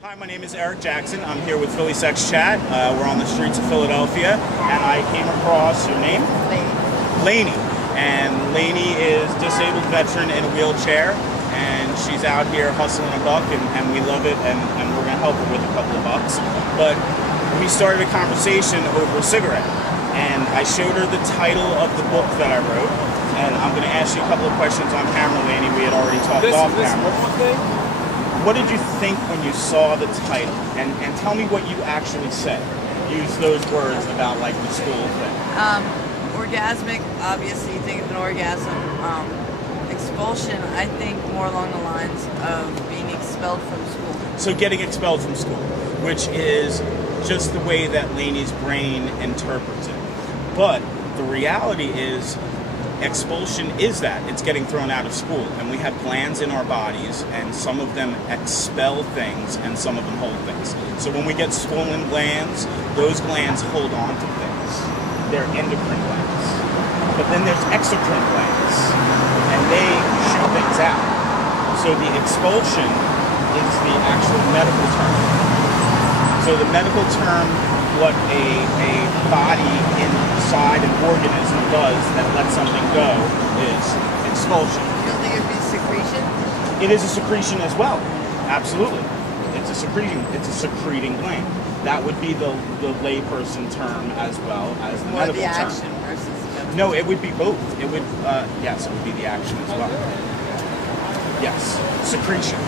Hi, my name is Eric Jackson. I'm here with Philly Sex Chat. We're on the streets of Philadelphia, and I came across your name? Lainey. And Lainey is a disabled veteran in a wheelchair, and she's out here hustling a buck, and we love it, and we're going to help her with a couple of bucks. But we started a conversation over a cigarette, and I showed her the title of the book that I wrote, and I'm going to ask you a couple of questions on camera, Lainey. We had already talked off camera. What did you think when you saw the title? And tell me what you actually said. Use those words about like the school thing. Orgasmic, obviously you think of an orgasm. Expulsion, I think more along the lines of being expelled from school. So getting expelled from school, which is just the way that Lainey's brain interprets it. But the reality is, expulsion is that. It's getting thrown out of school. And we have glands in our bodies, and some of them expel things, and some of them hold things. So when we get swollen glands, those glands hold on to things. They're endocrine glands. But then there's exocrine glands, and they shoot things out. So the expulsion is the actual medical term. So the medical term, what a body inside an organism does that lets something go, is expulsion. You don't think it would be secretion? It is a secretion as well. Absolutely. It's a secreting gland. That would be the layperson term as well as the More medical the term. action versus the medical. No, it would be both. It would, yes, it would be the action as well. Yes, secretion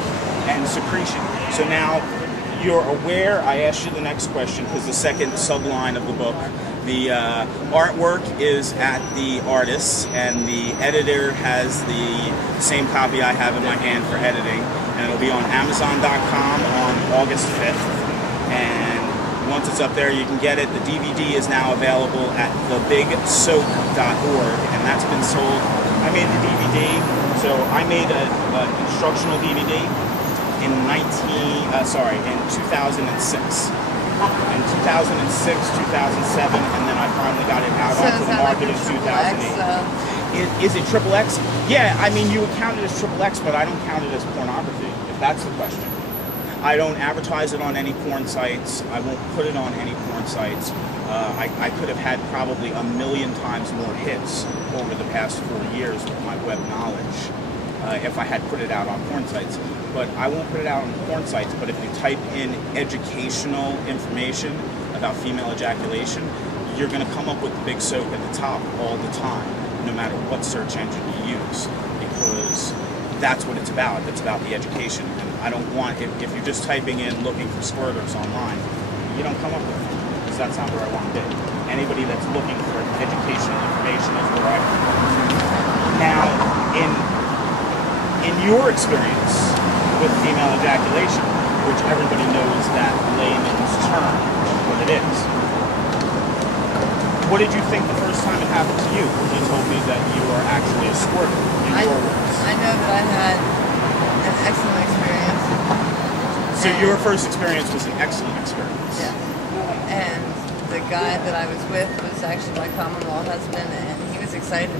and secretion. So now you're aware. I asked you the next question because the second subline of the book, the artwork is at the artist, and the editor has the same copy I have in my hand for editing, and it'll be on Amazon.com on August 5th. And once it's up there, you can get it. The DVD is now available at thebigsoak.org, and that's been sold. I made the DVD, so I made an instructional DVD in 2006. In 2006, 2007, and then I finally got it out onto the market in 2008. Is it XXX? Yeah, I mean, you would count it as XXX, but I don't count it as pornography, if that's the question. I don't advertise it on any porn sites. I won't put it on any porn sites. I could have had probably 1 million times more hits over the past 4 years with my web knowledge if I had put it out on porn sites. But I won't put it out on porn sites, but if you type in educational information about female ejaculation, you're going to come up with the Big Soak at the top all the time, no matter what search engine you use, because that's what it's about. It's about the education. And I don't want, if you're just typing in looking for squirters online, you don't come up with it, because that's not where I want to be. Anybody that's looking for educational information is where I come from. Now, in your experience with female ejaculation, which everybody knows that layman's term, what it is, what did you think the first time it happened to you? You told me that you are actually a squirter, in your words. I know that I had an excellent experience. So your first experience was an excellent experience. Yeah. And the guy that I was with was actually my common law husband, and he was excited.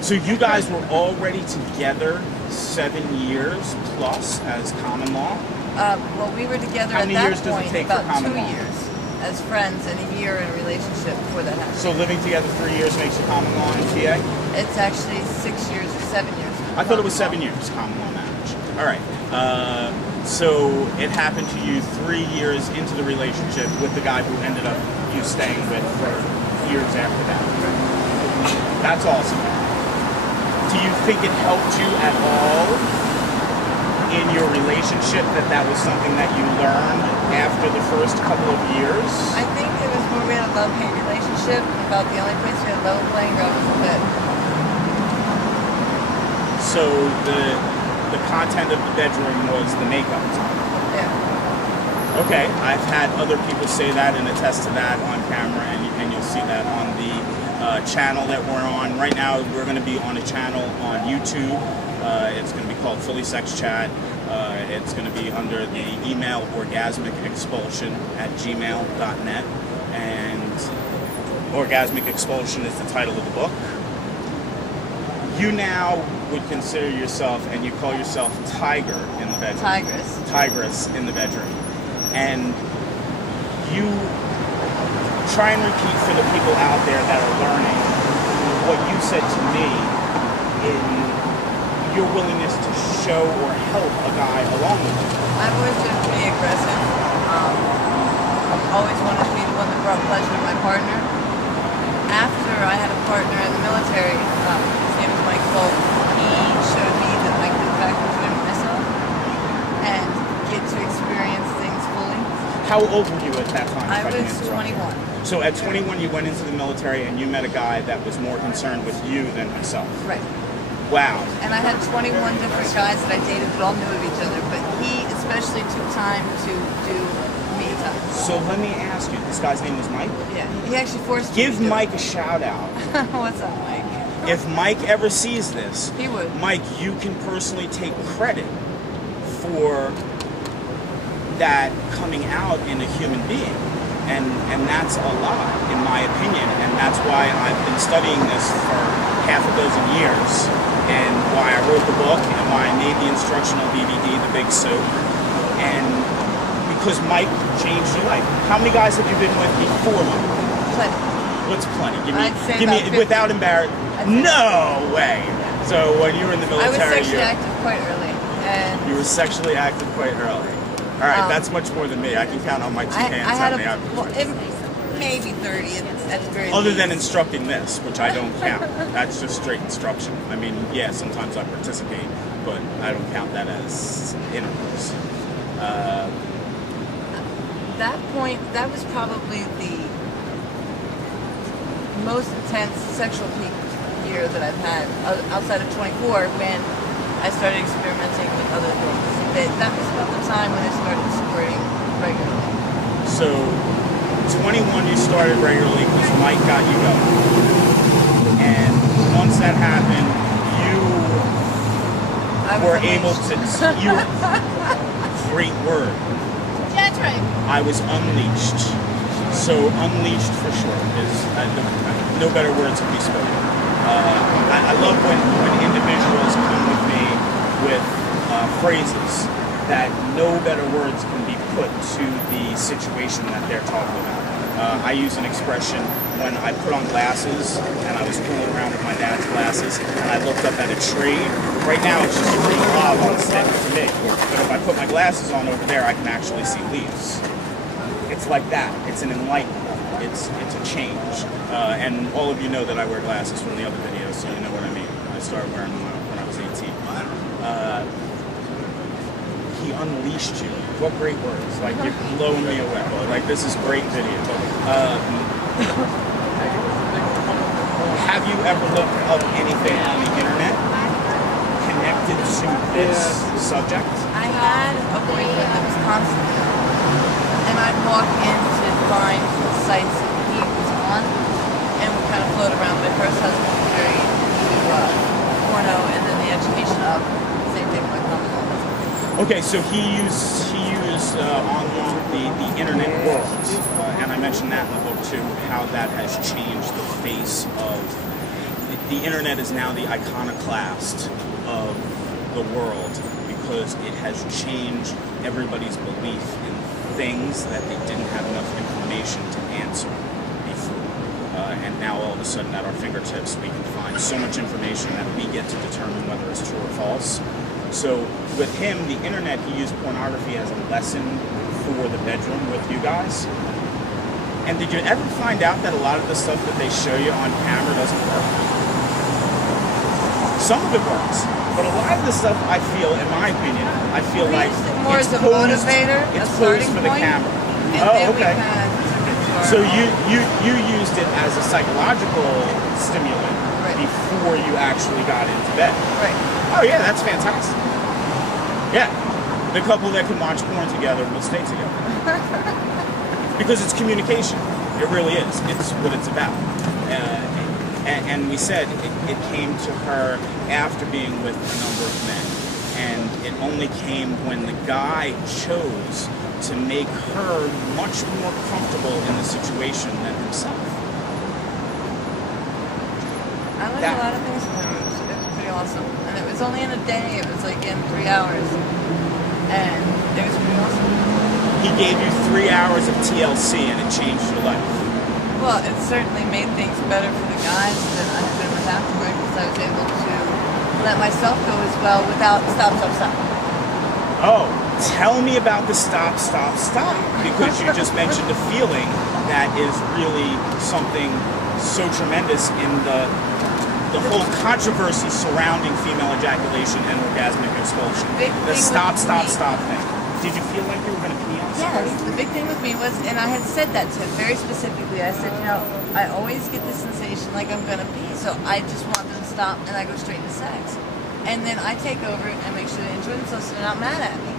So you guys were already together 7 years plus as common law? Well, we were together How at many that years does it point take for about common 2 law? years as friends, and a year in a relationship before that happened. So living together 3 years makes you common law in TA? It's actually 6 years or 7 years. I thought it was 7 years common law marriage. All right. So it happened to you 3 years into the relationship with the guy who ended up you staying with for years after that. That's awesome. Do you think it helped you at all in your relationship that was something that you learned after the first couple of years? I think it was more we had a love-hate relationship. About the only place we had a level playing ground was the bed. So the content of the bedroom was the makeup time. Yeah. Okay, I've had other people say that and attest to that on camera, and you'll see that on the channel that we're on. Right now, we're going to be on a channel on YouTube. It's going to be called Philly Sex Chat. It's going to be under the email orgasmicexpulsion@gmail.net, and Orgasmic Expulsion is the title of the book. You now would consider yourself, and you call yourself Tiger in the bedroom. Tigress. Tigress in the bedroom. And you try and repeat for the people out there that are learning what you said to me in your willingness to show or help a guy along with you. I've always been pretty aggressive. Always wanted to be the one that brought pleasure to my partner. After I had a partner in the military, his name is Mike Cole, he showed me that I could in fact enjoy myself and get to experience things fully. How old were you at that time? I was 21. So at 21 you went into the military and you met a guy that was more concerned with you than himself. Right. Wow. And I had 21 different guys that I dated that all knew of each other, but he especially took time to do me time. So let me ask you, this guy's name was Mike? Yeah, he actually forced me to Give do Mike it. a shout out. What's up, Mike? If Mike ever sees this, He would. Mike, you can personally take credit for that coming out in a human being. And that's a lot, in my opinion. And that's why I've been studying this for half a dozen years. And why I wrote the book, and why I made the instructional DVD, The Big Soap. And because Mike changed your life. How many guys have you been with before Mike? Plenty. What's plenty? I'd say give about me 50. without embarrassment. No way. So when you were in the I military, was sexually active quite early. And you were sexually active quite early. All right, that's much more than me. I can count on my two hands I had how many I've been through. maybe 30 at the very Other least. than instructing this, which I don't count. That's just straight instruction. I mean, yeah, sometimes I participate, but I don't count that as intercourse. That point, that was probably the most intense sexual peak year that I've had outside of 24 when I started experimenting with other things. That was about the time when I started squirting regularly. So, 21 you started regularly because Mike got you going. And once that happened, you were able to, great word. That's right. I was unleashed. So unleashed for sure is, no better words can be spoken. I love when individuals come with me with phrases that no better words can be put to the situation that they're talking about. I use an expression when I put on glasses and I was fooling around with my dad's glasses and I looked up at a tree. Right now it's just a green blob on a stick for me. But if I put my glasses on over there, I can actually see leaves. It's like that. It's an enlightenment. It's a change. And all of you know that I wear glasses from the other videos, so you know what I mean. I started wearing them when I was 18. He unleashed you. What great words. Like, you're blowing me away. Like, this is great video. Have you ever looked up anything on the internet connected to this subject? I had a boyfriend that was constantly on, and I'd walk in to find sites that he was on, and would kind of float around. My first husband was very into porno, and then the education of same thing with my common law husband. Okay, so he used online the internet world, and I mentioned that in the book too, how that has changed the face of the internet is now the iconoclast of the world because it has changed everybody's belief in things that they didn't have enough information to answer before. And now all of a sudden at our fingertips we can find so much information that we get to determine whether it's true or false. So with him, the internet, he used pornography as a lesson for the bedroom with you guys. And did you ever find out that a lot of the stuff that they show you on camera doesn't work? Some of it works, but a lot of the stuff I feel, in my opinion, I feel We like used it more it's as a posed, motivator, it's a posed starting for the point, camera. And Oh, then okay. we kind of took it to our So own. you used it as a psychological stimulant before you actually got into bed. Right. Oh yeah, that's fantastic. Yeah, the couple that can watch porn together will stay together. Because it's communication. It really is. It's what it's about. And we said it came to her after being with a number of men. And it only came when the guy chose to make her much more comfortable in the situation than himself. I learned a lot of things from him. It was pretty awesome. And it was only in a day. It was like in 3 hours. And it was pretty awesome. he gave you 3 hours of TLC and it changed your life. Well, it certainly made things better for the guys that I've been with afterward because I was able to let myself go as well without stop. Oh, tell me about the stop, because you just mentioned a feeling that is really something so tremendous in the whole controversy surrounding female ejaculation and orgasmic expulsion. The stop thing. Did you feel like you were going to pee on somebody? Yes, the big thing with me was, and I had said that to him very specifically, I said, you know, I always get the sensation like I'm going to pee, so I just want them to stop and I go straight to sex. And then I take over and make sure they enjoy themselves so they're not mad at me.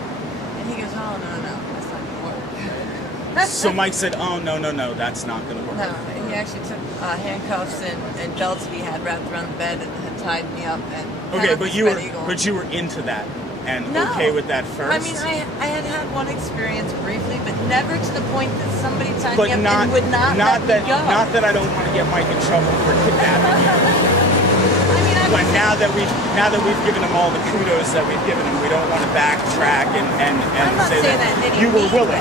And he goes, oh, no, that's not going to work. So Mike said, oh, no, that's not going to work. No, he actually took handcuffs and belts that he had wrapped around the bed and had tied me up. And okay, but you were into that and okay with that first? I mean, I had one experience briefly, but never to the point that somebody tied me up and would not let me go. Not that I don't want to get Mike in trouble for kidnapping you. But now that we've given him all the kudos that we've given him, we don't want to backtrack and say that you were willing.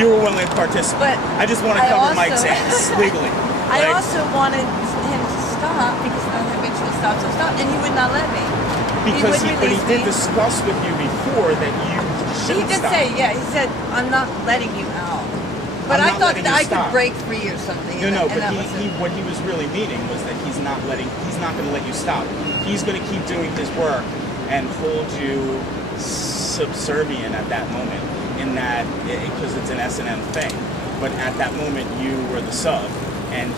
You were willing to participate. But I just want to cover Mike's ass legally. I also wanted him to stop because of the habitual stop, and he would not let me. Because he did discuss with you before that you shouldn't stop. He did say, yeah, he said, I'm not letting you out. But I thought that I could break free or something. No, but what he was really meaning was that he's not going to let you stop. He's going to keep doing his work and hold you subservient at that moment, in that, because it's an S&M thing. But at that moment, you were the sub, and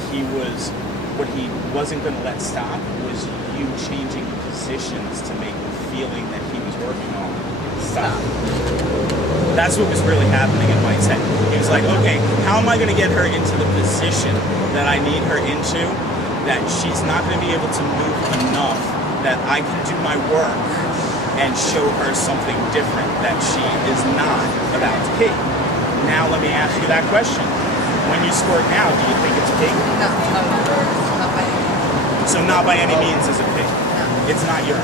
what he wasn't going to let stop was you changing positions to make the feeling that he was working on stop. That's what was really happening in Mike's head. He was like, okay, how am I going to get her into the position that I need her into, that she's not going to be able to move enough, that I can do my work and show her something different that she is not about to pee. Now let me ask you that question. When you squirt now, do you think it's pee? No, not by any means. So not by any means is it pee? No. It's not urine.